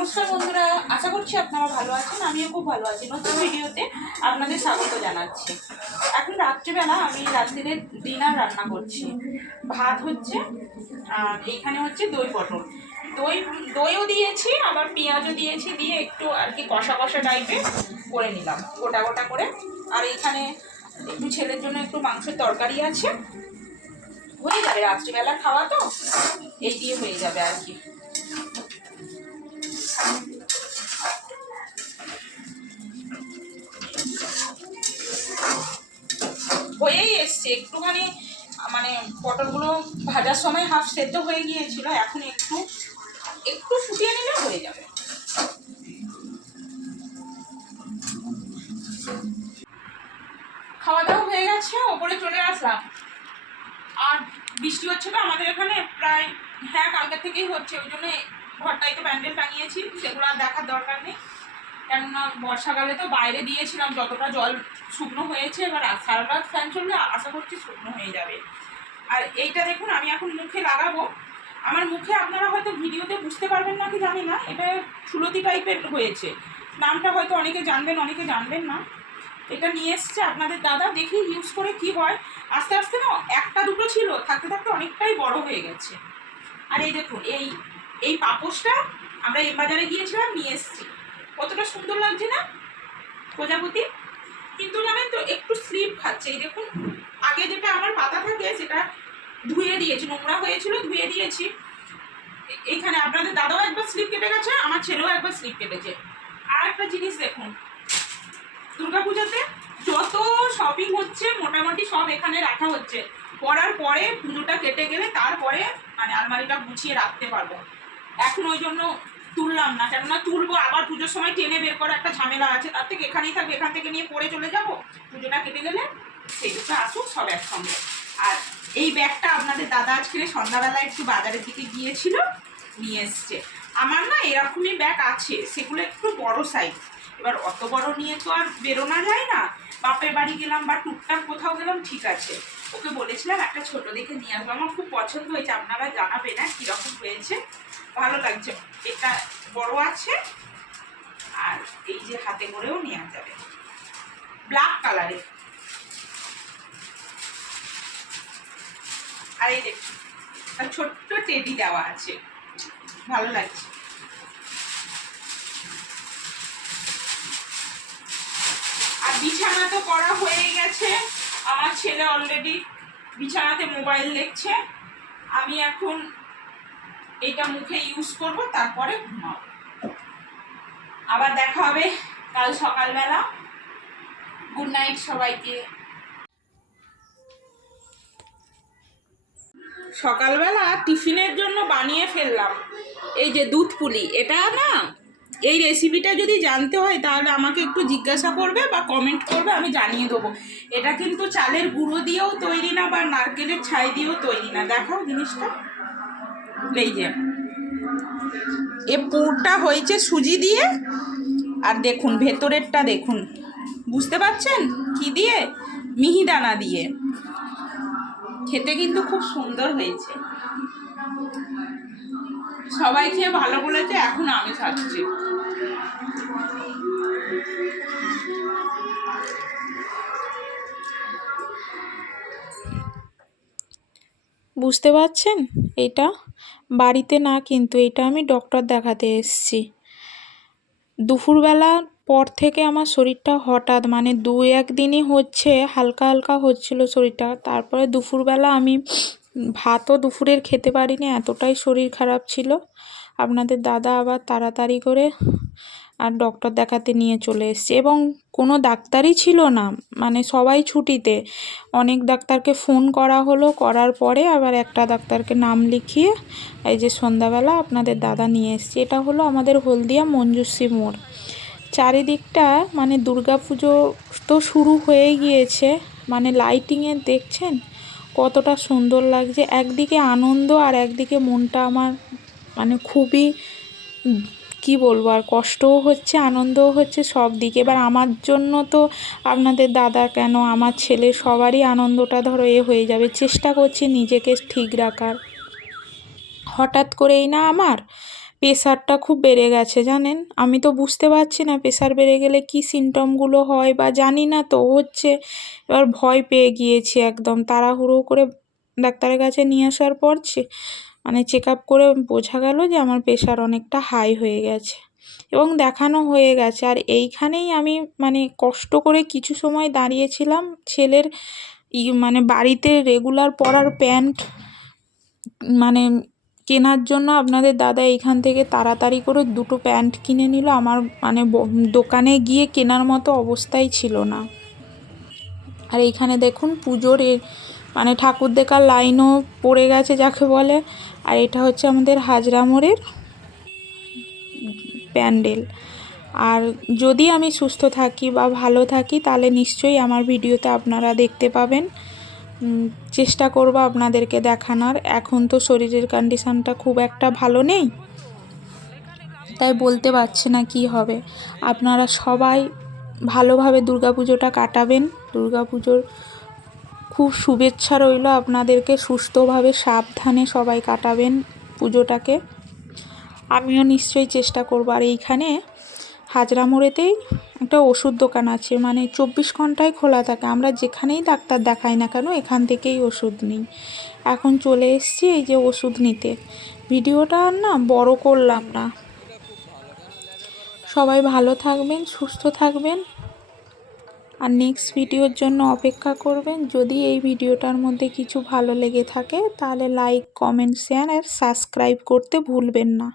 নমস্কার বন্ধুরা, আশা করছি আপনারা ভালো আছেন। আমিও খুব ভালো আছি। নতুন ভিডিওতে আপনাদের স্বাগত জানাচ্ছি। এখন রাত্রিবেলা আমি রাত্রিরে ডিনার রান্না করছি। ভাত হচ্ছে আর এইখানে হচ্ছে দই পটল। দইও দিয়েছি, আবার পেঁয়াজও দিয়েছি, দিয়ে একটু আর কি কষা কষা টাইপের করে নিলাম গোটা গোটা করে। আর এইখানে একটু ছেলের জন্য একটু মাংসের তরকারি আছে, হয়ে যাবে। রাত্রিবেলা খাওয়া তো এই দিয়ে হয়ে যাবে আর কি। হয়েই এসছে একটুখানি, মানে পটলগুলো ভাজার সময় হাফ সেদ্ধ হয়ে গিয়েছিল, এখন একটু একটু ফুটিয়ে নিলে হয়ে যাবে। খাওয়া দাওয়া হয়ে গেছে, ওপরে চলে আসলাম। আর বৃষ্টি হচ্ছে তো আমাদের এখানে প্রায়, হ্যাঁ কালকে থেকেই হচ্ছে, ওই জন্য ঘরটায় তো প্যান্ডেল টাঙিয়েছি, সেগুলো আর দেখার দরকার নেই। কেননা বর্ষাকালে তো বাইরে দিয়েছিলাম, যতটা জল শুকনো হয়েছে, এবার সারা রাত ফ্যান চললে আশা করছি শুকনো হয়ে যাবে। আর এইটা দেখুন, আমি এখন মুখে লাগাবো। আমার মুখে আপনারা হয়তো ভিডিওতে বুঝতে পারবেন না কি জানি না, এটা সুলতি টাইপের হয়েছে। নামটা হয়তো অনেকে জানবেন, অনেকে জানবেন না। এটা নিয়ে এসছে আপনাদের দাদা, দেখি ইউজ করে কি হয়। আস্তে আস্তে না, একটা দুটো ছিল, থাকতে থাকতে অনেকটাই বড় হয়ে গেছে। আর এই দেখুন, এই পাপোশটা আমরা এই বাজারে গিয়েছিলাম, নিয়ে এসছি। কতটা সুন্দর লাগছে না প্রজাপতি। কিন্তু জানেন তো, একটু স্লিপ খাচ্ছে। এই দেখুন, আগে যেটা আমার পাতা থাকে সেটা ধুয়ে দিয়েছি, নোংরা হয়েছিল, ধুয়ে দিয়েছি। এইখানে আপনাদের দাদাও একবার স্লিপ কেটে গেছে, আমার ছেলেও একবার স্লিপ কেটেছে। আর একটা জিনিস দেখুন, দুর্গাপূজাতে যত শপিং হচ্ছে মোটামুটি সব এখানে রাখা হচ্ছে। করার পরে পুজোটা কেটে গেলে তারপরে মানে আলমারিটা গুছিয়ে রাখতে পারবো। এখন ওই জন্য তুললাম না, কেননা তুলবো আবার পুজোর সময় টেনে বের করা একটা ঝামেলা আছে, তার থেকে এখানেই থাকবে, এখান থেকে নিয়ে পরে চলে যাব। পুজোটা কেটে গেলে সেইটুকু আসুক সব একসঙ্গে। আর এই ব্যাগটা আপনাদের দাদা আজকে সন্ধ্যাবেলা একটু বাজারের দিকে গিয়েছিল, নিয়ে এসছে। আমার না এরকমই ব্যাগ আছে, সেগুলো একটু বড় সাইজ। এবার অত বড় নিয়ে তো আর বেরোনো যায় না। বাপের বাড়ি গেলাম বা টুকটাক কোথাও গেলাম, ঠিক আছে। ওকে বলেছিলাম একটা ছোট দেখে নিয়ে আসবো, আমার খুব পছন্দ হয়েছে। আপনারা জানাবেন না কীরকম হয়েছে, ভালো লাগছে। এটা বড় আছে, আর এই যে হাতে করেও নেওয়া যাবে, ব্ল্যাক কালারে। আর এই দেখুন, ছোট্ট টেডি দেওয়া আছে, ভালো লাগছে। আর বিছানা তো করা হয়ে গেছে, আমার ছেলে অলরেডি বিছানাতে মোবাইল দেখছে। আমি এখন এটা মুখে ইউজ করব, তারপরে ঘুমাবো। আবার দেখা হবে কাল সকালবেলা। গুড নাইট সবাইকে। সকালবেলা টিফিনের জন্য বানিয়ে ফেললাম এই যে দুধ পুলি। এটা না, এই রেসিপিটা যদি জানতে হয় তাহলে আমাকে একটু জিজ্ঞাসা করবে বা কমেন্ট করবে, আমি জানিয়ে দেবো। এটা কিন্তু চালের গুঁড়ো দিয়েও তৈরি না, বা নারকেলের ছাই দিয়েও তৈরি না। দেখাও জিনিসটা, এই যে এ পুরটা হয়েছে সুজি দিয়ে, আর দেখুন ভেতরেরটা দেখুন, বুঝতে পারছেন কি দিয়ে? মিহিদানা দিয়ে। খেতে কিন্তু খুব সুন্দর হয়েছে, সবাই খেয়ে ভালো বলেছে, এখন আমি খাচ্ছি। বুঝতে পারছেন? এটা বাড়িতে না, কিন্তু এটা আমি ডক্টর দেখাতে এসেছি। দুপুরবেলা পর থেকে আমার শরীরটা হঠাৎ, মানে 2-1 দিনই হচ্ছে হালকা হালকা হচ্ছিল শরীরটা। তারপরে দুপুরবেলা আমি ভাতও দুপুরের খেতে পারিনি, এতটাই শরীর খারাপ ছিল। আপনাদের দাদা আবার তাড়াতাড়ি করে আর ডক্টর দেখাতে নিয়ে চলে এসেছে, এবং কোনো ডাক্তারই ছিল না, মানে সবাই ছুটিতে। অনেক ডাক্তারকে ফোন করা হলো, করার পরে আবার একটা ডাক্তারকে নাম লিখিয়ে এই যে সন্ধ্যাবেলা আপনাদের দাদা নিয়ে এসেছে। এটা হলো আমাদের হলদিয়া মঞ্জুশ্রী মোড়। চারিদিকটা মানে দুর্গাপুজো তো শুরু হয়ে গিয়েছে, মানে লাইটিংয়ে দেখছেন কতটা সুন্দর লাগছে। একদিকে আনন্দ আর একদিকে মনটা আমার মানে খুবই, কি বলবো, আর কষ্টও হচ্ছে আনন্দও হচ্ছে সব দিকে। এবার আমার জন্য তো আপনাদের দাদা কেন, আমার ছেলে সবারই আনন্দটা ধরো হয়ে যাবে। চেষ্টা করছি নিজেকে ঠিক রাখার। হঠাৎ করেই না আমার প্রেশারটা খুব বেড়ে গেছে জানেন। আমি তো বুঝতে পারছি না প্রেশার বেড়ে গেলে কী সিমটমগুলো হয় বা জানি না তো হচ্ছে। এবার ভয় পেয়ে গিয়েছি একদম, তাড়াহুড়ো করে ডাক্তারের কাছে নিয়ে আসার পর মানে চেক আপ করে বোঝা গেল যে আমার প্রেশার অনেকটা হাই হয়ে গেছে এবং দেখানো হয়ে গেছে। আর এইখানেই আমি মানে কষ্ট করে কিছু সময় দাঁড়িয়েছিলাম ছেলের মানে বাড়িতে রেগুলার পরার প্যান্ট মানে কেনার জন্য। আপনাদের দাদা এইখান থেকে তাড়াতাড়ি করে 2টো প্যান্ট কিনে নিল। আমার মানে দোকানে গিয়ে কেনার মতো অবস্থাই ছিল না। আর এইখানে দেখুন পুজোর মানে ঠাকুর দেখার লাইনও পড়ে গেছে যাকে বলে। আর এটা হচ্ছে আমাদের হাজরা মোড়ের প্যান্ডেল। আর যদি আমি সুস্থ থাকি বা ভালো থাকি তাহলে নিশ্চয়ই আমার ভিডিওতে আপনারা দেখতে পাবেন। চেষ্টা করব আপনাদেরকে দেখানোর। এখন তো শরীরের কন্ডিশানটা খুব একটা ভালো নেই, তাই বলতে পারছি না কি হবে। আপনারা সবাই ভালোভাবে দুর্গাপুজোটা কাটাবেন। দুর্গাপুজোর খুব শুভেচ্ছা রইল আপনাদেরকে। সুস্থভাবে সাবধানে সবাই কাটাবেন পুজোটাকে। আমিও নিশ্চয়ই চেষ্টা করব। আর এইখানে হাজরা মোড়েতেই একটা ওষুধ দোকান আছে, মানে 24 ঘন্টায় খোলা থাকে। আমরা যেখানেই ডাক্তার দেখাই না কেন এখান থেকেই ওষুধ নিই। এখন চলে এসেছি এই যে ওষুধ নিতে। ভিডিওটা আর না বড় করলাম না। সবাই ভালো থাকবেন, সুস্থ থাকবেন, আর নেক্সট ভিডিওর জন্য অপেক্ষা করবেন। যদি এই ভিডিওটার মধ্যে কিছু ভালো লেগে থাকে তাহলে লাইক, কমেন্ট, শেয়ার আর সাবস্ক্রাইব করতে ভুলবেন না।